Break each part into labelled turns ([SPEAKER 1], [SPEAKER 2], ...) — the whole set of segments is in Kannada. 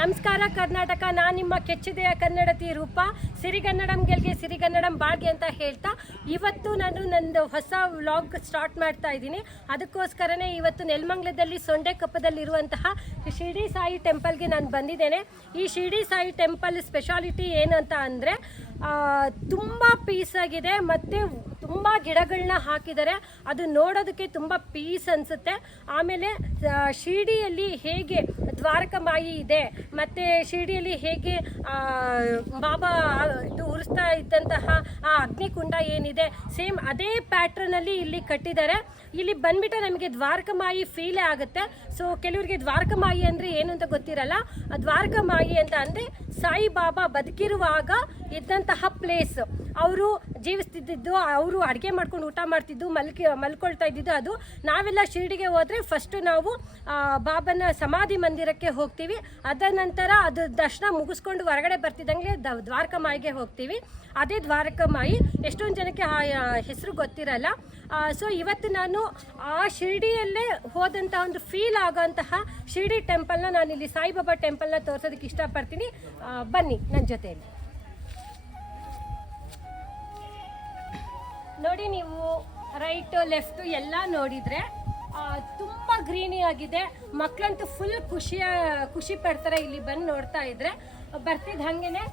[SPEAKER 1] ನಮಸ್ಕಾರ ಕರ್ನಾಟಕ, ನಾನು ನಿಮ್ಮ ಕೆಚ್ಚಿದೆಯ ಕನ್ನಡತಿ ರೂಪ. ಸಿರಿಗನ್ನಡಂ ಗೆಲ್ಗೆ ಸಿರಿಗನ್ನಡಂ ಬಾಳ್ಗೆ ಅಂತ ಹೇಳ್ತಾ ಇವತ್ತು ನಾನು ನಂದು ಹೊಸ ವ್ಲಾಗ್ ಸ್ಟಾರ್ಟ್ ಮಾಡ್ತಾ ಇದ್ದೀನಿ. ಅದಕ್ಕೋಸ್ಕರನೇ ಇವತ್ತು ನೆಲಮಂಗ್ಲದಲ್ಲಿ ಸೊಂಡೆಕೊಪ್ಪದಲ್ಲಿರುವಂತಹ ಶಿರ್ಡಿ ಸಾಯಿ ಟೆಂಪಲ್ಗೆ ನಾನು ಬಂದಿದ್ದೇನೆ. ಈ ಶಿರ್ಡಿ ಸಾಯಿ ಟೆಂಪಲ್ ಸ್ಪೆಷಾಲಿಟಿ ಏನು ಅಂತ ಅಂದರೆ ತುಂಬ ಪೀಸಾಗಿದೆ ಮತ್ತು ತುಂಬ ಗಿಡಗಳನ್ನ ಹಾಕಿದ್ದಾರೆ. ಅದು ನೋಡೋದಕ್ಕೆ ತುಂಬ ಪೀಸ್ ಅನಿಸುತ್ತೆ. ಆಮೇಲೆ ಶಿರ್ಡಿಯಲ್ಲಿ ಹೇಗೆ ದ್ವಾರಕಮಾಯಿ ಇದೆ ಮತ್ತು ಶಿರಡಿಯಲ್ಲಿ ಹೇಗೆ ಬಾಬಾ ಇದು ಉರಿಸ್ತಾ ಇದ್ದಂತಹ ಆ ಅಗ್ನಿಕುಂಡ ಏನಿದೆ, ಸೇಮ್ ಅದೇ ಪ್ಯಾಟ್ರನಲ್ಲಿ ಇಲ್ಲಿ ಕಟ್ಟಿದ್ದಾರೆ. ಇಲ್ಲಿ ಬಂದ್ಬಿಟ್ಟು ನಮಗೆ ದ್ವಾರಕಮಾಯಿ ಫೀಲೇ ಆಗುತ್ತೆ. ಸೊ ಕೆಲವರಿಗೆ ದ್ವಾರಕಮಾಯಿ ಅಂದರೆ ಏನು ಅಂತ ಗೊತ್ತಿರಲ್ಲ. ದ್ವಾರಕಮಾಯಿ ಅಂತ ಅಂದರೆ ಸಾಯಿಬಾಬಾ ಬದುಕಿರುವಾಗ ಇದ್ದಂತಹ ಪ್ಲೇಸ್ ಅವರು ಜೀವಿಸ್ತಿದ್ದು ಅವರು ಅಡುಗೆ ಮಾಡ್ಕೊಂಡು ಊಟ ಮಾಡ್ತಿದ್ದು, ಮಲ್ಕಿ, ಮಲ್ಕೊಳ್ತಾ ಇದ್ದಿದ್ದು ಅದು. ನಾವೆಲ್ಲ ಶಿರಡಿಗೆ ಹೋದರೆ ಫಸ್ಟು ನಾವು ಬಾಬನ ಸಮಾಧಿ ಮಂದಿರಕ್ಕೆ ಹೋಗ್ತೀವಿ. ಅದ ನಂತರ ಅದು ದರ್ಶನ ಮುಗಿಸ್ಕೊಂಡು ಹೊರಗಡೆ ಬರ್ತಿದ್ದಂಗೆ ದ್ವಾರಕಮಾಯಿಗೆ ಹೋಗ್ತೀವಿ. ಅದೇ ದ್ವಾರಕಮಾಯಿ, ಎಷ್ಟೊಂದು ಜನಕ್ಕೆ ಆ ಹೆಸರು ಗೊತ್ತಿರಲ್ಲ. ಸೊ ಇವತ್ತು ನಾನು ಆ ಶಿರ್ಡಿಯಲ್ಲೇ ಹೋದಂತಹ ಒಂದು ಫೀಲ್ ಆಗೋಂತಹ ಶಿರಡಿ ಟೆಂಪಲ್ನ ನಾನು ಇಲ್ಲಿ ಸಾಯಿಬಾಬಾ ಟೆಂಪಲ್ನ ತೋರಿಸೋದಕ್ಕೆ ಇಷ್ಟಪಡ್ತೀನಿ. ಬನ್ನಿ ನನ್ನ ಜೊತೆಯಲ್ಲಿ. ನೋಡಿ ನೀವು ರೈಟ್, ಲೆಫ್ಟ್ ಎಲ್ಲ ನೋಡಿದ್ರೆ ತುಂಬ ಗ್ರೀನಿ ಆಗಿದೆ. ಮಕ್ಕಳಂತೂ ಫುಲ್ ಖುಷಿಯ ಖುಷಿ ಪಡ್ತಾರೆ ಇಲ್ಲಿ ಬಂದು ನೋಡ್ತಾ ಇದ್ರೆ. ಬರ್ತಿದ್ದ ಹಂಗೆನೆ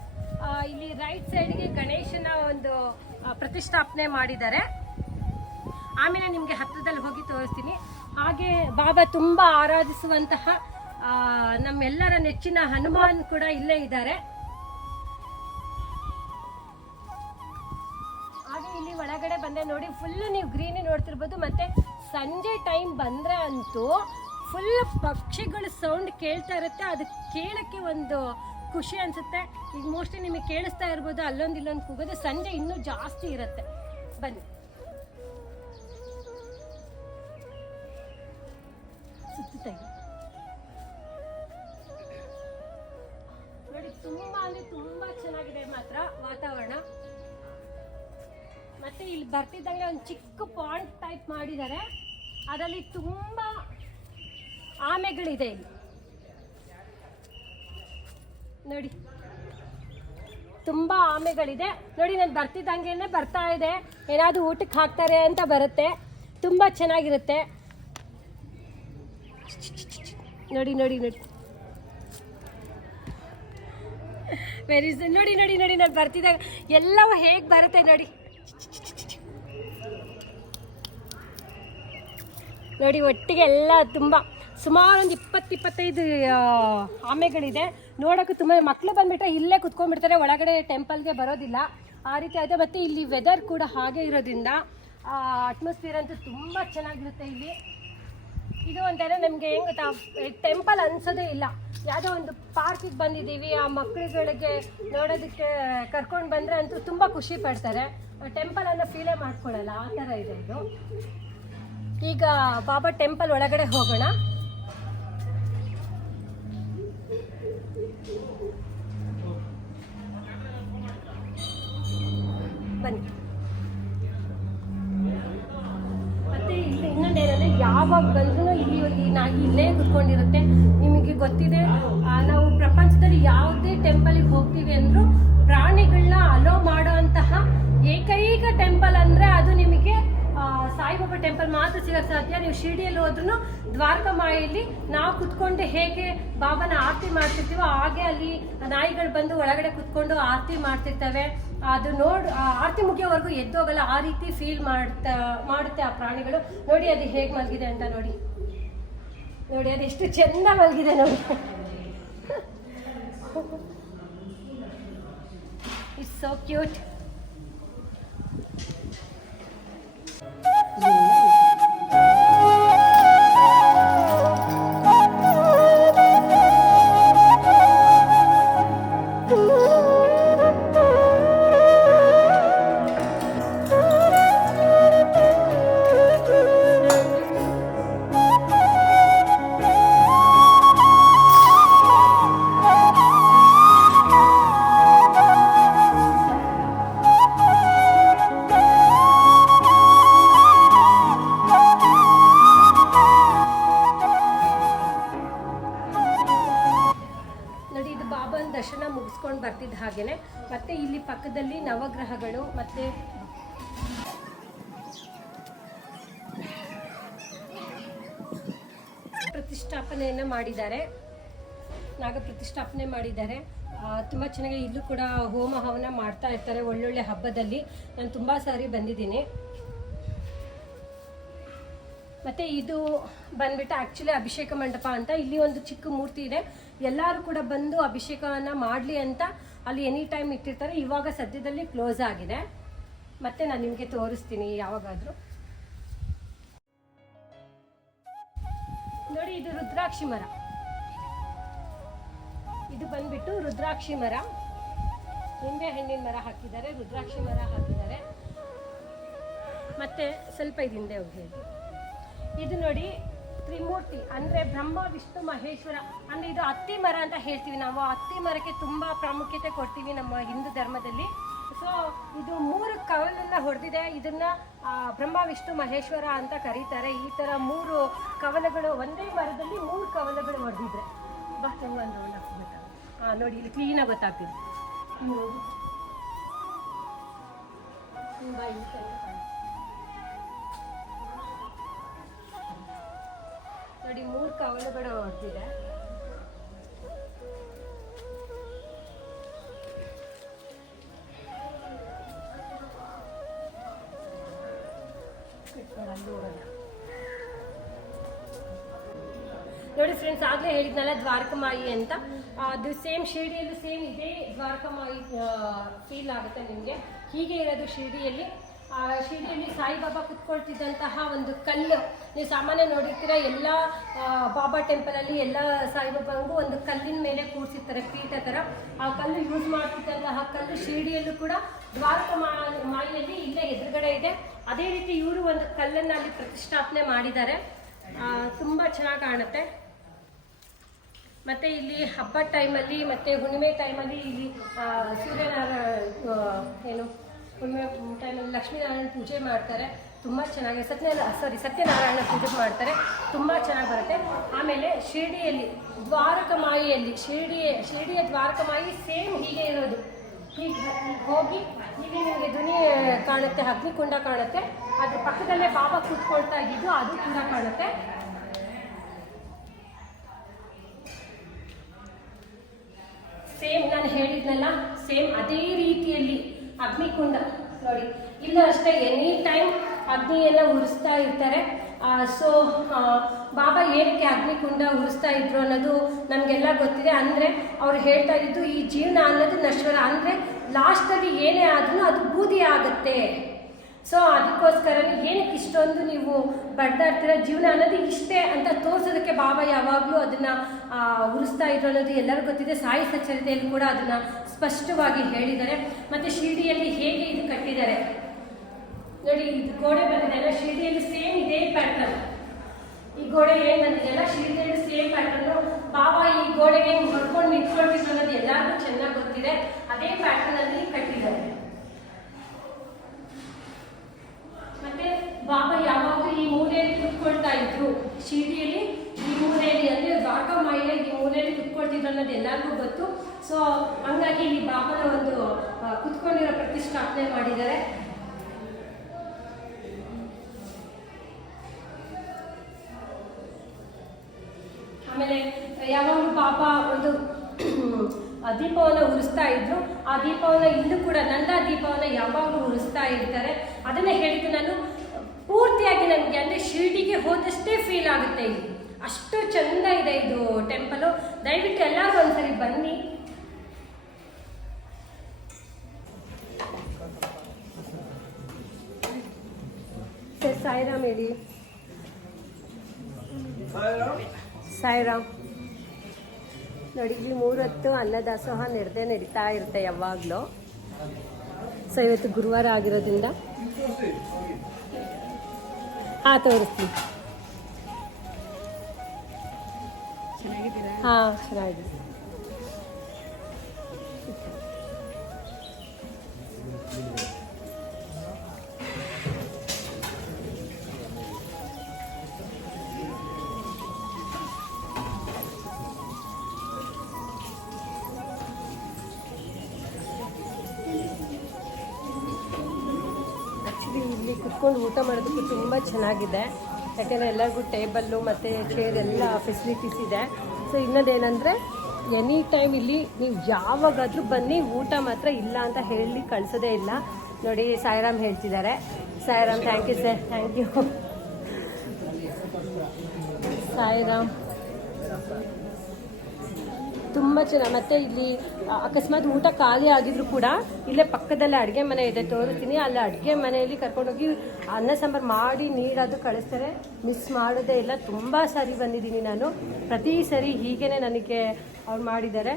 [SPEAKER 1] ಇಲ್ಲಿ ರೈಟ್ ಸೈಡ್ಗೆ ಗಣೇಶನ ಒಂದು ಪ್ರತಿಷ್ಠಾಪನೆ ಮಾಡಿದ್ದಾರೆ. ಆಮೇಲೆ ನಿಮಗೆ ಹತ್ತಿರದಲ್ಲಿ ಹೋಗಿ ತೋರಿಸ್ತೀನಿ. ಹಾಗೆ ಬಾಬಾ ತುಂಬ ಆರಾಧಿಸುವಂತಹ ನಮ್ಮೆಲ್ಲರ ನೆಚ್ಚಿನ ಹನುಮಾನ್ ಕೂಡ ಇಲ್ಲೇ ಇದ್ದಾರೆ. ಇಲ್ಲಿ ಬಂದೆ ನೋಡಿ ಫುಲ್ಲು ನೀವು ಗ್ರೀನಿ ನೋಡ್ತಿರ್ಬೋದು. ಮತ್ತೆ ಸಂಜೆ ಟೈಮ್ ಬಂದ್ರೆ ಅಂತೂ ಫುಲ್ ಪಕ್ಷಿಗಳ ಸೌಂಡ್ ಕೇಳ್ತಾ ಇರುತ್ತೆ. ಅದು ಕೇಳಕ್ಕೆ ಒಂದು ಖುಷಿ ಅನ್ಸುತ್ತೆ. ಈಗ ಮೋಸ್ಟ್ಲಿ ನಿಮಗೆ ಕೇಳಿಸ್ತಾ ಇರ್ಬೋದು, ಅಲ್ಲೊಂದು ಇಲ್ಲೊಂದು ಕೂಗೋದು. ಸಂಜೆ ಇನ್ನೂ ಜಾಸ್ತಿ ಇರುತ್ತೆ. ಬನ್ನಿ. ಸುತ್ತು ಮತ್ತೆ ಇಲ್ಲಿ ಬರ್ತಿದ್ದಂಗೆ ಒಂದು ಚಿಕ್ಕ ಪಾಂಡ್ ಟೈಪ್ ಮಾಡಿದ್ದಾರೆ. ಅದರಲ್ಲಿ ತುಂಬ ಆಮೆಗಳಿದೆ ಇಲ್ಲಿ. ನೋಡಿ. ತುಂಬಾ ಆಮೆಗಳಿದೆ. ನೋಡಿ, ನಾನು ಬರ್ತಿದ್ದಂಗೆ ಬರ್ತಾ ಇದೆ. ಏನಾದ್ರು ಊಟಕ್ಕೆ ಹಾಕ್ತಾರೆ ಅಂತ ಬರುತ್ತೆ. ತುಂಬಾ ಚೆನ್ನಾಗಿರುತ್ತೆ. ನೋಡಿ ನೋಡಿ ನೋಡಿ. ವೆರಿ ನೋಡಿ ನೋಡಿ ನೋಡಿ, ನಾನು ಬರ್ತಿದ್ದಾಗ ಎಲ್ಲವೂ ಹೇಗೆ ಬರುತ್ತೆ ನೋಡಿ. ನೋಡಿ, ಒಟ್ಟಿಗೆ ಎಲ್ಲ ತುಂಬ ಸುಮಾರು ಒಂದು ಇಪ್ಪತ್ತು, ಇಪ್ಪತ್ತೈದು ಆಮೆಗಳಿದೆ. ನೋಡೋಕೆ ತುಂಬ ಮಕ್ಕಳು ಬಂದುಬಿಟ್ರೆ ಇಲ್ಲೇ ಕುತ್ಕೊಂಡ್ಬಿಡ್ತಾರೆ, ಒಳಗಡೆ ಟೆಂಪಲ್ಗೆ ಬರೋದಿಲ್ಲ. ಆ ರೀತಿ ಆಯಿತು. ಮತ್ತು ಇಲ್ಲಿ ವೆದರ್ ಕೂಡ ಹಾಗೆ ಇರೋದ್ರಿಂದ ಅಟ್ಮಾಸ್ಫಿಯರ್ ಅಂತೂ ತುಂಬ ಚೆನ್ನಾಗಿರುತ್ತೆ ಇಲ್ಲಿ. ಇದು ಒಂಥರ ನಮಗೆ ಹೆಂಗೆ ಗೊತ್ತಾ ಟೆಂಪಲ್ ಅನ್ಸೋದೇ ಇಲ್ಲ. ಯಾವುದೋ ಒಂದು ಪಾರ್ಕಿಗೆ ಬಂದಿದ್ದೀವಿ, ಆ ಮಕ್ಕಳುಗಳಿಗೆ ನೋಡೋದಕ್ಕೆ ಕರ್ಕೊಂಡು ಬಂದರೆ ಅಂತೂ ತುಂಬ ಖುಷಿ ಪಡ್ತಾರೆ. ಟೆಂಪಲನ್ನು ಫೀಲೇ ಮಾಡ್ಕೊಳ್ಳಲ್ಲ ಆ ಥರ ಇದೆ ಇದು. ಈಗ ಬಾಬಾ ಟೆಂಪಲ್ ಒಳಗಡೆ ಹೋಗೋಣ. ಬನ್ನಿ. ಮತ್ತೆ ಇಲ್ಲಿ ಇನ್ನೊಂದೇನಂದ್ರೆ ಯಾವಾಗ ಬಂದ್ರೂ ಇಲ್ಲಿ ನಾ ಇಲ್ಲೇ ಕುತ್ಕೊಂಡಿರುತ್ತೆ. ನಿಮಗೆ ಗೊತ್ತಿದೆ ನಾವು ಪ್ರಪಂಚದಲ್ಲಿ ಯಾವುದೇ ಟೆಂಪಲಿಗೆ ಹೋಗ್ತೀವಿ ಅಂದ್ರೂ ಸಾಯಿಬಾಬಾ ಟೆಂಪಲ್ ಮಾತ್ರ ಸಿಗಕ್ಕೆ ಸಾಧ್ಯ. ನೀವು ಶಿರ್ಡಿಯಲ್ಲಿ ಹೋದ್ರೂ ದ್ವಾರಕಮಾಯಲ್ಲಿ ನಾವು ಕುತ್ಕೊಂಡು ಹೇಗೆ ಬಾಬಾನ ಆರತಿ ಮಾಡ್ತಿರ್ತೀವೋ ಹಾಗೆ ಅಲ್ಲಿ ನಾಯಿಗಳು ಬಂದು ಒಳಗಡೆ ಕುತ್ಕೊಂಡು ಆರತಿ ಮಾಡ್ತಿರ್ತವೆ. ಅದು ನೋಡ್ ಆರತಿ ಮುಗಿಯೋವರೆಗೂ ಎದ್ದೋಗಲ್ಲ. ಆ ರೀತಿ ಫೀಲ್ ಮಾಡ್ತಾ, ಮಾಡುತ್ತೆ ಆ ಪ್ರಾಣಿಗಳು. ನೋಡಿ ಅದು ಹೇಗೆ ಮಲಗಿದೆ ಅಂತ ನೋಡಿ. ನೋಡಿ ಅದು ಎಷ್ಟು ಚೆಂದ ಮಲಗಿದೆ ನೋಡಿ. ಇಟ್ಸ್ ಸೋ ಕ್ಯೂಟ್ ಹಾಗೇನೆ. ಮತ್ತೆ ಇಲ್ಲಿ ಪಕ್ಕದಲ್ಲಿ ನವಗ್ರಹಗಳು, ಮತ್ತೆ ಪ್ರತಿಷ್ಠಾಪನೆಯನ್ನ ಮಾಡಿದ್ದಾರೆ. ನಾಗ ಪ್ರತಿಷ್ಠಾಪನೆ ಮಾಡಿದ್ದಾರೆ. ತುಂಬ ಚೆನ್ನಾಗಿ ಇಲ್ಲೂ ಕೂಡ ಹೋಮ ಹವನ ಮಾಡ್ತಾ ಇರ್ತಾರೆ ಒಳ್ಳೊಳ್ಳೆ ಹಬ್ಬದಲ್ಲಿ. ನಾನು ತುಂಬ ಸಾರಿ ಬಂದಿದ್ದೀನಿ. ಮತ್ತೆ ಇದು ಬಂದ್ಬಿಟ್ಟು ಆಕ್ಚುಲಿ ಅಭಿಷೇಕ ಮಂಟಪ ಅಂತ ಇಲ್ಲಿ ಒಂದು ಚಿಕ್ಕ ಮೂರ್ತಿ ಇದೆ. ಎಲ್ಲರೂ ಕೂಡ ಬಂದು ಅಭಿಷೇಕವನ್ನು ಮಾಡಲಿ ಅಂತ ಅಲ್ಲಿ ಎನಿ ಟೈಮ್ ಇಟ್ಟಿರ್ತಾರೆ. ಇವಾಗ ಸದ್ಯದಲ್ಲಿ ಕ್ಲೋಸ್ ಆಗಿದೆ. ಮತ್ತೆ ನಾನು ನಿಮಗೆ ತೋರಿಸ್ತೀನಿ ಯಾವಾಗಾದರೂ. ನೋಡಿ, ಇದು ರುದ್ರಾಕ್ಷಿ ಮರ. ಇದು ಬಂದ್ಬಿಟ್ಟು ರುದ್ರಾಕ್ಷಿ ಮರ. ನಿಂಬೆ ಹಣ್ಣಿನ ಮರ ಹಾಕಿದ್ದಾರೆ, ರುದ್ರಾಕ್ಷಿ ಮರ ಹಾಕಿದ್ದಾರೆ. ಮತ್ತೆ ಸ್ವಲ್ಪ ಇದು ಹಿಂದೆ ಹೋಗಿ ಇದು ನೋಡಿ ತ್ರಿಮೂರ್ತಿ ಅಂದ್ರೆ ಬ್ರಹ್ಮ, ವಿಷ್ಣು, ಮಹೇಶ್ವರ ಅಂದ್ರೆ ಇದು ಅತ್ತಿ ಮರ ಅಂತ ಹೇಳ್ತೀವಿ ನಾವು. ಅತ್ತಿ ಮರಕ್ಕೆ ತುಂಬಾ ಪ್ರಾಮುಖ್ಯತೆ ಕೊಡ್ತೀವಿ ನಮ್ಮ ಹಿಂದೂ ಧರ್ಮದಲ್ಲಿ. ಸೊ ಇದು ಮೂರು ಕವಲನ್ನ ಹೊಡೆದಿದೆ. ಇದನ್ನ ಬ್ರಹ್ಮ, ವಿಷ್ಣು, ಮಹೇಶ್ವರ ಅಂತ ಕರೀತಾರೆ. ಈ ತರ ಮೂರು ಕವಲಗಳು, ಒಂದೇ ಮರದಲ್ಲಿ ಮೂರು ಕವಲಗಳು ಹೊಡೆದಿದ್ರೆ. ಬಾ ಒಂದು ಹಾಂ ನೋಡಿ, ಇಲ್ಲಿ ಕ್ಲೀನಾಗಿ ಗೊತ್ತಾಗ್ತಿದೆ. ಹಿಂಗ್ ಕವಲುಗಳು ಹೊಡೆದಿದೆ ನೋಡಿ ಫ್ರೆಂಡ್ಸ್ ಆಗ್ಲೇ ಹೇಳಿದ್ನಲ್ಲ ದ್ವಾರಕಮಾಯಿ ಅಂತ. ಅದು ಸೇಮ್ ಶಿರ್ಡಿಯಲ್ಲೂ ಸೇಮ್ ಇದೇ ದ್ವಾರಕಮಾಯಿ ಫೀಲ್ ಆಗುತ್ತೆ ನಿಮಗೆ. ಹೀಗೆ ಇರೋದು ಶಿರ್ಡಿಯಲ್ಲಿ. ಆ, ಶಿರ್ಡಿಯಲ್ಲಿ ಸಾಯಿಬಾಬಾ ಕುತ್ಕೊಳ್ತಿದ್ದಂತಹ ಒಂದು ಕಲ್ಲು. ನೀವು ಸಾಮಾನ್ಯ ನೋಡಿರ್ತೀರ ಎಲ್ಲ ಬಾಬಾ ಟೆಂಪಲಲ್ಲಿ ಎಲ್ಲ ಸಾಯಿಬಾಬಾಂಗೂ ಒಂದು ಕಲ್ಲಿನ ಮೇಲೆ ಕೂರಿಸಿರ್ತಾರೆ ಪೀಠ ಥರ ಆ ಕಲ್ಲು ಯೂಸ್ ಮಾಡ್ತಿದ್ದಂತಹ ಕಲ್ಲು ಶಿರಡಿಯಲ್ಲೂ ಕೂಡ ದ್ವಾರಕ ಮಾಯಿಯಲ್ಲಿ ಇಲ್ಲೇ ಎದುರುಗಡೆ ಇದೆ. ಅದೇ ರೀತಿ ಇವರು ಒಂದು ಕಲ್ಲನ್ನು ಅಲ್ಲಿ ಪ್ರತಿಷ್ಠಾಪನೆ ಮಾಡಿದ್ದಾರೆ. ತುಂಬ ಚೆನ್ನಾಗಿ ಕಾಣುತ್ತೆ. ಮತ್ತೆ ಇಲ್ಲಿ ಹಬ್ಬದ ಟೈಮಲ್ಲಿ ಮತ್ತೆ ಹುಣ್ಣಿಮೆ ಟೈಮಲ್ಲಿ ಇಲ್ಲಿ ಸೂರ್ಯನಾರ ಏನು ಹುಣ್ಣಿಮೆ ಟೈಮಲ್ಲಿ ಲಕ್ಷ್ಮೀನಾರಾಯಣ ಪೂಜೆ ಮಾಡ್ತಾರೆ. ತುಂಬ ಚೆನ್ನಾಗಿ ಸತ್ಯ ಸಾರಿ ಸತ್ಯನಾರಾಯಣ ಪೂಜೆ ಮಾಡ್ತಾರೆ. ತುಂಬ ಚೆನ್ನಾಗಿ ಬರುತ್ತೆ. ಆಮೇಲೆ ಶಿರ್ಡಿಯಲ್ಲಿ ದ್ವಾರಕಮಾಯಿಯಲ್ಲಿ ಶಿರ್ಡಿ, ಶಿರ್ಡಿಯ ದ್ವಾರಕಮಾಯಿ ಸೇಮ್ ಹೀಗೆ ಇರೋದು. ಹೀಗೆ ಹೋಗಿ ಈಗ ನಿಮಗೆ ಧ್ವನಿ ಕಾಣುತ್ತೆ, ಅಗ್ನಿಕುಂಡ ಕಾಣುತ್ತೆ. ಅದ್ರ ಪಕ್ಕದಲ್ಲೇ ಬಾಬಾ ಕೂತ್ಕೊಳ್ತಾ ಇದ್ದಿದ್ದು ಅದು ಕೂಡ ಕಾಣುತ್ತೆ. ಸೇಮ್ ನಾನು ಹೇಳಿದ್ನಲ್ಲ, ಸೇಮ್ ಅದೇ ರೀತಿಯಲ್ಲಿ ಅಗ್ನಿಕುಂಡ. ನೋಡಿ ಇಲ್ಲ ಅಷ್ಟೇ ಎನಿ ಟೈಮ್ ಅಗ್ನಿಯನ್ನ ಉರಿಸ್ತಾ ಇರ್ತಾರೆ. ಸೊ ಬಾಬಾ ಏನಕ್ಕೆ ಅಗ್ನಿಕುಂಡ ಉರಿಸ್ತಾ ಇದ್ರು ಅನ್ನೋದು ನಮಗೆಲ್ಲ ಗೊತ್ತಿದೆ. ಅಂದರೆ, ಅವ್ರು ಹೇಳ್ತಾ ಇದ್ದು ಈ ಜೀವನ ಅನ್ನೋದು ನಶ್ವರ. ಅಂದರೆ ಲಾಸ್ಟಲ್ಲಿ ಏನೇ ಆದ್ರೂ ಅದು ಬೂದಿ ಆಗುತ್ತೆ. ಸೊ ಅದಕ್ಕೋಸ್ಕರ ಏನಕ್ಕೆ ಇಷ್ಟೊಂದು ನೀವು ಬಡ್ದಾಡ್ತೀರ ಜೀವನ ಅನ್ನೋದು ಇಷ್ಟೇ ಅಂತ ತೋರಿಸೋದಕ್ಕೆ ಬಾಬಾ ಯಾವಾಗಲೂ ಅದನ್ನ ಉರಿಸ್ತಾ ಇದ್ರು ಅನ್ನೋದು ಎಲ್ಲರಿಗೂ ಗೊತ್ತಿದೆ. ಸಾಯಿ ಸಚ್ಚರಿತೆಯಲ್ಲಿ ಕೂಡ ಅದನ್ನ ಸ್ಪಷ್ಟವಾಗಿ ಹೇಳಿದ್ದಾರೆ. ಮತ್ತೆ ಶಿರ್ಡಿಯಲ್ಲಿ ಹೇಗೆ ಇದು ಕಟ್ಟಿದ್ದಾರೆ? ನೋಡಿ ಇದು ಗೋಡೆ ಬಂದಿದೆಲ್ಲ ಶಿರ್ಡಿಯಲ್ಲಿ ಸೇಮ್ ಇದೇ ಪ್ಯಾಟರ್ನ್ ಈ ಗೋಡೆ ಏನ್ ಬಂದಿದೆಯಲ್ಲ ಶಿರ್ಡಿಯಲ್ಲಿ ಸೇಮ್ ಪ್ಯಾಟರ್ನ್ ಬಾಬಾ ಈ ಗೋಡೆಗೆ ಹೊಡ್ಕೊಂಡು ನಿಂತ್ಕೊಂಡಿದ್ರು ಅನ್ನೋದು ಎಲ್ಲರಿಗೂ ಚೆನ್ನಾಗಿ ಗೊತ್ತಿದೆ. ಅದೇ ಪ್ಯಾಟರ್ನ್ ಅಲ್ಲಿ ಕಟ್ಟಿದ್ದಾರೆ ಮತ್ತೆ ಬಾಬಾ ಯಾವಾಗಲೂ ಈ ಮೂಲೆಯಲ್ಲಿ ಕುತ್ಕೊಳ್ತಾ ಶಿರ್ಡಿಯಲ್ಲಿ ಈ ಮೂಲೆಯಲ್ಲಿ ಅಂದ್ರೆ ದ್ವಾರಕಮಾಯಿಯಲ್ಲಿ ಈ ಮೂಲೆಯಲ್ಲಿ ಕುತ್ಕೊಳ್ತಿದ್ರು ಅನ್ನೋದು ಎಲ್ಲರಿಗೂ ಗೊತ್ತು. ಸೊ ಹಂಗಾಗಿ ಈ ಬಾಬನ ಒಂದು ಕುತ್ಕೊಂಡಿರೋ ಪ್ರತಿಷ್ಠಾಪನೆ ಮಾಡಿದ್ದಾರೆ. ಆಮೇಲೆ ಯಾವಾಗ ಪಾಪ ಒಂದು ದೀಪವನ್ನು ಉರಿಸ್ತಾ ಇದ್ರು. ಆ ದೀಪವನ್ನು ಇಲ್ಲೂ ಕೂಡ ನಂದ ದೀಪವನ್ನು ಯಾವಾಗಲೂ ಉರಿಸ್ತಾ ಇರ್ತಾರೆ. ಅದನ್ನೇ ಹೇಳಿದ್ದು ನಾನು ಪೂರ್ತಿಯಾಗಿ ನನಗೆ ಅಂದರೆ ಶಿರ್ಡಿಗೆ ಹೋದಷ್ಟೇ ಫೀಲ್ ಆಗುತ್ತೆ ಇದು ಅಷ್ಟು ಚೆಂದ ಇದೆ ಇದು ಟೆಂಪಲು ದಯವಿಟ್ಟು ಎಲ್ಲರೂ ಒಂದ್ಸರಿ ಬನ್ನಿ. ಸರ್ ಸಾಯಿರಾಮ್ ಹೇಳಿ. ಸಾಯಿರಾಮ್? ನೋಡಿ ಇಲ್ಲಿ ಮೂರೊತ್ತು ಅನ್ನದಾಸೋಹ ನಡೆದೇ ನಡೀತಾ ಇರುತ್ತೆ ಯಾವಾಗಲೂ. ಸೊ ಇವತ್ತು ಗುರುವಾರ ಆಗಿರೋದ್ರಿಂದ. ಹಾಂ ತೋರಿಸ್ತೀನಿ. ಹಾಂ ಚೆನ್ನಾಗಿದೆ ಕುತ್ಕೊಂಡು ಊಟ ಮಾಡೋದಕ್ಕೂ ತುಂಬ ಚೆನ್ನಾಗಿದೆ. ಯಾಕೆಂದರೆ ಎಲ್ಲರಿಗೂ ಟೇಬಲ್ಲು ಮತ್ತು ಚೇರ್ ಎಲ್ಲ ಫೆಸಿಲಿಟೀಸ್ ಇದೆ. ಸೊ ಇನ್ನೊಂದೇನೆಂದರೆ ಎನಿ ಟೈಮ್ ಇಲ್ಲಿ ನೀವು ಯಾವಾಗಾದರೂ ಬನ್ನಿ, ಊಟ ಮಾತ್ರ ಇಲ್ಲ ಅಂತ ಹೇಳಿ ಕಳಿಸೋದೇ ಇಲ್ಲ. ನೋಡಿ, ಸಾಯಿರಾಮ್ ಹೇಳ್ತಿದ್ದಾರೆ. Sairam thank you sir thank you Sairam. ತುಂಬ ಚೆನ್ನಾಗಿ ಮತ್ತು ಇಲ್ಲಿ ಅಕಸ್ಮಾತ್ ಊಟ ಖಾಲಿ ಆಗಿದ್ರು ಕೂಡ ಇಲ್ಲೇ ಪಕ್ಕದಲ್ಲೇ ಅಡುಗೆ ಮನೆ ಇದೆ, ತೋರಿಸ್ತೀನಿ. ಅಲ್ಲಿ ಅಡುಗೆ ಮನೆಯಲ್ಲಿ ಕರ್ಕೊಂಡೋಗಿ ಅನ್ನ ಸಾಂಬಾರು ಮಾಡಿ ನೀಡೋದು ಕಳಿಸ್ತಾರೆ. ಮಿಸ್ ಮಾಡೋದೇ ಇಲ್ಲ. ತುಂಬ ಸಾರಿ ಬಂದಿದ್ದೀನಿ ನಾನು. ಪ್ರತಿ ಸರಿ ಹೀಗೇನೆ ನನಗೆ ಅವ್ರು ಮಾಡಿದ್ದಾರೆ.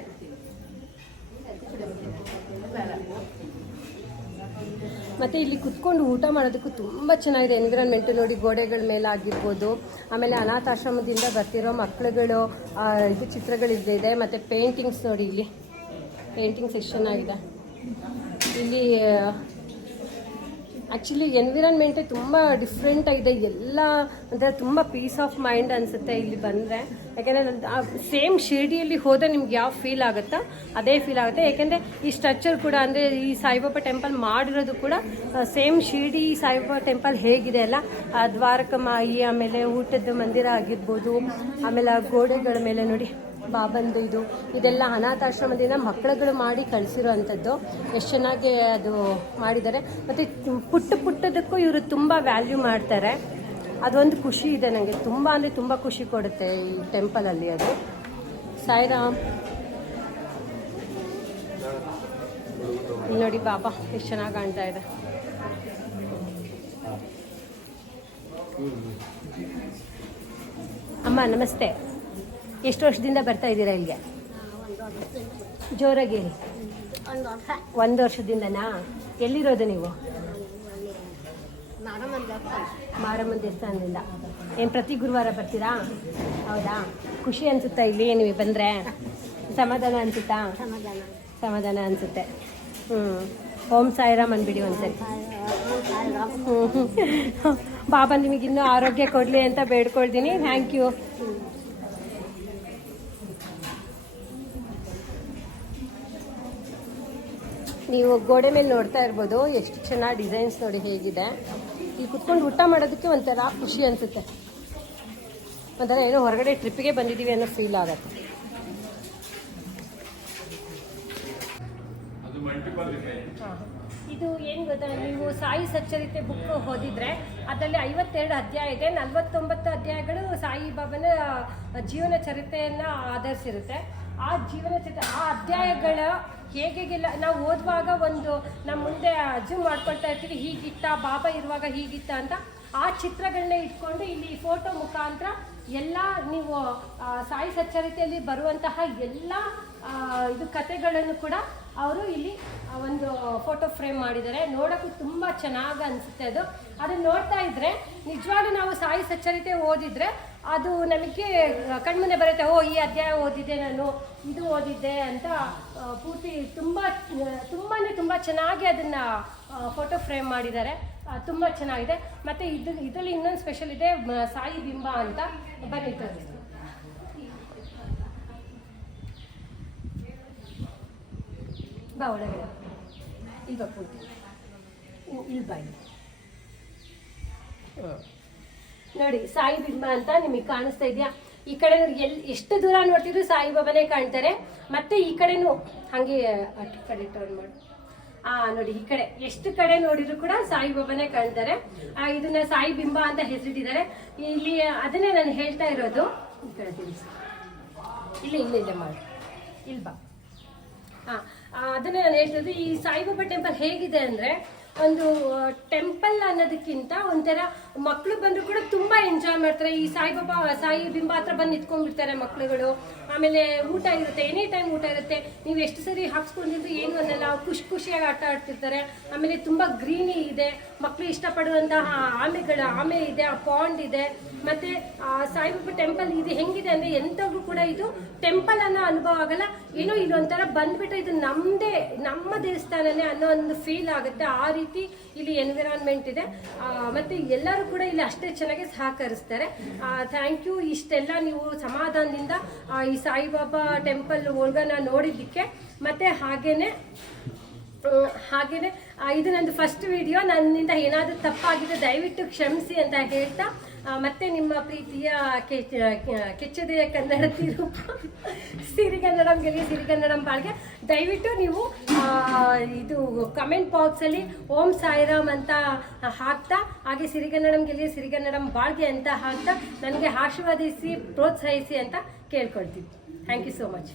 [SPEAKER 1] ಮತ್ತು ಇಲ್ಲಿ ಕುತ್ಕೊಂಡು ಊಟ ಮಾಡೋದಕ್ಕೂ ತುಂಬ ಚೆನ್ನಾಗಿದೆ. ಎನ್ವಿರಾನ್ಮೆಂಟ್ ನೋಡಿ, ಗೋಡೆಗಳ ಮೇಲೆ ಆಗಿರ್ಬೋದು, ಆಮೇಲೆ ಅನಾಥಾಶ್ರಮದಿಂದ ಬರ್ತಿರೋ ಮಕ್ಕಳುಗಳು ಇದು ಇದೆ. ಮತ್ತು ಪೇಂಟಿಂಗ್ಸ್ ನೋಡಿ ಇಲ್ಲಿ. ಪೇಂಟಿಂಗ್ಸ್ ಸೆಕ್ಷನ್ ಆಗಿದೆ. ಇಲ್ಲಿ ಆ್ಯಕ್ಚುಲಿ ಎನ್ವಿರಾನ್ಮೆಂಟೇ ತುಂಬ ಡಿಫ್ರೆಂಟ್ ಆಗಿದೆ. ಎಲ್ಲ, ಅಂದರೆ ತುಂಬ ಪೀಸ್ ಆಫ್ ಮೈಂಡ್ ಅನಿಸುತ್ತೆ ಇಲ್ಲಿ ಬಂದರೆ. ಯಾಕೆಂದರೆ ಸೇಮ್ ಶಿರ್ಡಿಯಲ್ಲಿ ಹೋದರೆ ನಿಮ್ಗೆ ಯಾವ ಫೀಲ್ ಆಗುತ್ತೋ? ಅದೇ ಫೀಲ್ ಆಗುತ್ತೆ. ಯಾಕೆಂದರೆ ಈ ಸ್ಟ್ರಕ್ಚರ್ ಕೂಡ, ಅಂದರೆ ಈ ಸಾಯಿಬಾಬಾ ಟೆಂಪಲ್ ಮಾಡಿರೋದು ಕೂಡ ಸೇಮ್ ಶಿರ್ಡಿ ಸಾಯಿಬಾಬಾ ಟೆಂಪಲ್ ಹೇಗಿದೆ ಅಲ್ಲ? ಆ ದ್ವಾರಕಮಾಯಿ ಆಮೇಲೆ ಊಟದ ಮಂದಿರ ಆಗಿರ್ಬೋದು, ಆಮೇಲೆ ಆ ಗೋಡೆಗಳ ಮೇಲೆ ನೋಡಿ. ಬಾಬಂದು ಇದು, ಇದೆಲ್ಲ ಅನಾಥಾಶ್ರಮದಿಂದ ಮಕ್ಕಳುಗಳು ಮಾಡಿ ಕಳಿಸಿರೋ ಅಂಥದ್ದು ಎಷ್ಟು ಚೆನ್ನಾಗಿ ಅದು ಮಾಡಿದ್ದಾರೆ. ಮತ್ತು ಪುಟ್ಟ ಪುಟ್ಟದಕ್ಕೂ ಇವರು ತುಂಬ ವ್ಯಾಲ್ಯೂ ಮಾಡ್ತಾರೆ. ಅದೊಂದು ಖುಷಿ ಇದೆ ನನಗೆ ತುಂಬ ಅಂದರೆ ತುಂಬ ಖುಷಿ ಕೊಡುತ್ತೆ ಈ ಟೆಂಪಲಲ್ಲಿ ಅದು. ಸಾಯಿರಾಮ್. ನೋಡಿ ಬಾಬಾ, ಎಷ್ಟು ಚೆನ್ನಾಗಿ ಕಾಣ್ತಾ ಇದೆ. ಅಮ್ಮ, ನಮಸ್ತೆ. ಎಷ್ಟು ವರ್ಷದಿಂದ ಬರ್ತಾ ಇದ್ದೀರಾ ಇಲ್ಲಿಗೆ? ಜೋರಾಗಿ ಹೇಳಿ
[SPEAKER 2] ಒಂದು ವರ್ಷ
[SPEAKER 1] ಒಂದು ವರ್ಷದಿಂದನಾ? ಎಲ್ಲಿರೋದು ನೀವು? ಮಾರಮ್ಮನ ದೇವಸ್ಥಾನದಿಂದ. ಏನು ಪ್ರತಿ ಗುರುವಾರ ಬರ್ತೀರಾ? ಹೌದಾ? ಖುಷಿ ಅನ್ಸುತ್ತಾ ಇಲ್ಲಿ ನೀವು ಬಂದರೆ? ಸಮಾಧಾನ ಅನ್ಸುತ್ತಾ?
[SPEAKER 2] ಸಮಾಧಾನ
[SPEAKER 1] ಅನ್ಸುತ್ತೆ. ಹ್ಞೂ ಓಂ ಸಾಯಿರಾಮ್ ಅಂದ್ಬಿಡಿ ಒಂದ್ಸರಿ. ಹ್ಞೂ ಬಾಬಾ ನಿಮಗಿನ್ನೂ ಆರೋಗ್ಯ ಕೊಡಲಿ ಅಂತ ಬೇಡ್ಕೊಳ್ತೀನಿ. ಥ್ಯಾಂಕ್ ಯು ನೀವು ಗೋಡೆ ಮೇಲೆ ನೋಡ್ತಾ ಇರ್ಬೋದು ಎಷ್ಟು ಚೆನ್ನಾಗಿ ಡಿಸೈನ್ಸ್ ನೋಡಿ ಹೇಗಿದೆ. ಈ ಕುತ್ಕೊಂಡು ಊಟ ಮಾಡೋದಕ್ಕೆ ಒಂಥರ ಖುಷಿ ಅನಿಸುತ್ತೆ. ಒಂಥರ ಏನೋ ಹೊರಗಡೆ ಟ್ರಿಪ್ಪಿಗೆ ಬಂದಿದ್ದೀವಿ ಅನ್ನೋ ಫೀಲ್ ಆಗುತ್ತೆ. ಇದು. ಏನು ಗೊತ್ತಾ? ನೀವು ಸಾಯಿ ಸಚ್ಚರಿತೆ ಬುಕ್ ಓದಿದ್ರೆ ಅದರಲ್ಲಿ ಐವತ್ತೆರಡು ಅಧ್ಯಾಯ ಇದೆ. ನಲವತ್ತೊಂಬತ್ತು ಅಧ್ಯಾಯಗಳು ಸಾಯಿ ಬಾಬನ ಜೀವನ ಚರಿತ್ರೆಯನ್ನು ಆಧರಿಸಿರುತ್ತೆ. ಆ ಜೀವನ ಚಿತ್ರ ಆ ಅಧ್ಯಾಯಗಳ ಹೇಗೆಗೆಲ್ಲ ನಾವು ಓದುವಾಗ ಒಂದು ನಮ್ಮ ಮುಂದೆ ಅಜ್ಜು ಮಾಡ್ಕೊಳ್ತಾ ಇರ್ತೀವಿ, ಹೀಗಿತ್ತ, ಬಾಬಾ ಇರುವಾಗ ಹೀಗಿತ್ತ ಅಂತ ಆ ಚಿತ್ರಗಳನ್ನ ಇಟ್ಕೊಂಡು ಇಲ್ಲಿ ಫೋಟೋ ಮುಖಾಂತರ ಎಲ್ಲ ನೀವು ಸಾಯಿ ಸಚ್ಚರಿತೆಯಲ್ಲಿ ಬರುವಂತಹ ಎಲ್ಲ ಇದು ಕತೆಗಳನ್ನು ಕೂಡ ಅವರು ಇಲ್ಲಿ ಒಂದು ಫೋಟೋ ಫ್ರೇಮ್ ಮಾಡಿದ್ದಾರೆ. ನೋಡೋಕ್ಕೂ ತುಂಬ ಚೆನ್ನಾಗಿ ಅನಿಸುತ್ತೆ ಅದು. ಅದನ್ನ ನೋಡ್ತಾ ಇದ್ರೆ ನಿಜವಾಗ್ಲೂ ನಾವು ಸಾಯಿ ಸಚ್ಚರಿತೆ ಓದಿದ್ರೆ ಅದು ನಮಗೆ ಕಣ್ಮುಂದೆ ಬರುತ್ತೆ, ಓ, ಈ ಅಧ್ಯಾಯ ಓದಿದ್ದೆ ನಾನು, ಇದು ಓದಿದ್ದೆ ಅಂತ ಪೂರ್ತಿ ತುಂಬ ತುಂಬಾ ತುಂಬ ಚೆನ್ನಾಗಿ ಅದನ್ನು ಫೋಟೋ ಫ್ರೇಮ್ ಮಾಡಿದ್ದಾರೆ. ತುಂಬ ಚೆನ್ನಾಗಿದೆ. ಮತ್ತು ಇದು, ಇದರಲ್ಲಿ ಇನ್ನೊಂದು ಸ್ಪೆಷಲ್ ಇದೆ ಸಾಯಿ ಬಿಂಬ ಅಂತ ಬನ್ನಿ ಬಾ ಒಳಗಡೆ. ಪೂರ್ತಿ. ಇಲ್ಲಿ ಬಾ ಇಲ್ಲಿ. ಹ್ಮ್. ನೋಡಿ, ಸಾಯಿ ಬಿಂಬ ಅಂತ ನಿಮಗೆ ಕಾಣಿಸ್ತಾ ಇದೆಯಾ? ಈ ಕಡೆ ಎಲ್, ಎಷ್ಟು ದೂರ ನೋಡ್ತಿದ್ರು ಸಾಯಿಬಾಬಾನೇ ಕಾಣ್ತಾರೆ. ಮತ್ತೆ ಈ ಕಡೆನೂ ಹಾಗೆ ಅಟ್ ಕಡೆ ಟರ್ನ್ ಮಾಡಿ. ಆ, ನೋಡಿ, ಈ ಕಡೆ ಎಷ್ಟು ಕಡೆ ನೋಡಿದ್ರು ಕೂಡ ಸಾಯಿಬಾಬಾನೇ ಕಾಣ್ತಾರೆ. ಇದನ್ನ ಸಾಯಿ ಬಿಂಬ ಅಂತ ಹೆಸರಿಟ್ಟಿದ್ದಾರೆ. ಇಲ್ಲಿ, ಅದನ್ನೇ ನಾನು ಹೇಳ್ತಾ ಇರೋದು. ಈ ಕಡೆ ತಿಳಿಸಿ ಇಲ್ಲಿ ಇಲ್ಲಿ, ಇಲ್ಲೇ ಮಾಡಿ. ಇಲ್ಲಿ ಬಾ. ಹಾ ಅದನ್ನೇ ನಾನು ಹೇಳ್ತಿರೋದು, ಈ ಸಾಯಿಬಾಬಾ ಟೆಂಪಲ್ ಹೇಗಿದೆ ಅಂದ್ರೆ ಒಂದು ಟೆಂಪಲ್ ಅನ್ನೋದಕ್ಕಿಂತ ಒಂಥರ ಮಕ್ಕಳು ಬಂದರೂ ಕೂಡ ತುಂಬಾ ಎಂಜಾಯ್ ಮಾಡ್ತಾರೆ. ಈ ಸಾಯಿಬಾಬಾ, ಸಾಯಿ ಬಿಂಬ ಹತ್ರ ಬಂದು ನಿಂತ್ಕೊಂಡ್ಬಿಡ್ತಾರೆ ಮಕ್ಕಳುಗಳು ಆಮೇಲೆ ಊಟ ಇರುತ್ತೆ ಎನಿ ಟೈಮ್ ಊಟ ಇರುತ್ತೆ. ನೀವು ಎಷ್ಟು ಸರಿ ಹಾಕ್ಸ್ಕೊಂಡಿದ್ರು ಏನು ಅನ್ನಲ್ಲ ಖುಷಿ ಖುಷಿಯಾಗಿ ಆಟ ಆಡ್ತಿರ್ತಾರೆ. ಆಮೇಲೆ ತುಂಬಾ ಗ್ರೀನಿ ಇದೆ. ಮಕ್ಕಳು ಇಷ್ಟಪಡುವಂತಹ ಆಮೆಗಳ, ಆಮೆ ಇದೆ, ಆ ಪಾಂಡ್ ಇದೆ. ಮತ್ತೆ, ಆ, ಸಾಯಿಬಾಬಾ ಟೆಂಪಲ್ ಇದು ಹೆಂಗಿದೆ ಅಂದ್ರೆ ಎಂತವ್ರು ಕೂಡ ಇದು ಟೆಂಪಲ್ ಅನ್ನೋ ಅನುಭವ ಆಗಲ್ಲ. ಏನೋ ಇಲ್ಲೊಂಥರ ಬಂದ್ಬಿಟ್ಟು ಇದು ನಮ್ಮದೇ ನಮ್ಮ ದೇವಸ್ಥಾನನೇ ಅನ್ನೋ ಒಂದು ಫೀಲ್ ಆಗುತ್ತೆ. ಆ ರೀತಿ ಇಲ್ಲಿ ಎನ್ವಿರಾನ್ಮೆಂಟ್ ಇದೆ. ಮತ್ತೆ ಎಲ್ಲರೂ ಕೂಡ ಇಲ್ಲಿ ಅಷ್ಟೇ ಚೆನ್ನಾಗಿ ಸಹಕರಿಸ್ತಾರೆ. ಥ್ಯಾಂಕ್ ಯು ಇಷ್ಟೆಲ್ಲ ನೀವು ಸಮಾಧಾನದಿಂದ ಈ ಸಾಯಿಬಾಬಾ ಟೆಂಪಲ್ ಒಳಗನ ನೋಡಿದ್ದಕ್ಕೆ. ಮತ್ತೆ ಹಾಗೇನೆ ಹಾಗೆಯೇ ಇದು ನಂದು ಫಸ್ಟ್ ವಿಡಿಯೋ ನನ್ನಿಂದ ಏನಾದರೂ ತಪ್ಪಾಗಿದೆ, ದಯವಿಟ್ಟು ಕ್ಷಮಿಸಿ ಅಂತ ಹೇಳ್ತಾ ಮತ್ತೆ ನಿಮ್ಮ ಪ್ರೀತಿಯ ಕೆಚ್ಚದೆಯ ಕನ್ನಡ ತಿರುಪ. ಸಿರಿಗನ್ನಡಂ ಗೆಲ್ಲಿ ಸಿರಿಗನ್ನಡಂ ಬಾಳ್ಗೆ ದಯವಿಟ್ಟು ನೀವು ಇದು ಕಮೆಂಟ್ ಬಾಕ್ಸಲ್ಲಿ ಓಂ ಸಾಯಿರಾಮ್ ಅಂತ ಹಾಕ್ತಾ, ಹಾಗೆ ಸಿರಿಗನ್ನಡಂ ಗೆಲ್ಲಿ ಸಿರಿಗನ್ನಡಂ ಬಾಳ್ಗೆ ಅಂತ ಹಾಕ್ತಾ, ನನಗೆ ಆಶೀರ್ವಾದಿಸಿ, ಪ್ರೋತ್ಸಾಹಿಸಿ ಅಂತ ಕೇಳ್ಕೊಳ್ತೀನಿ ಥ್ಯಾಂಕ್ ಯು ಸೋ ಮಚ್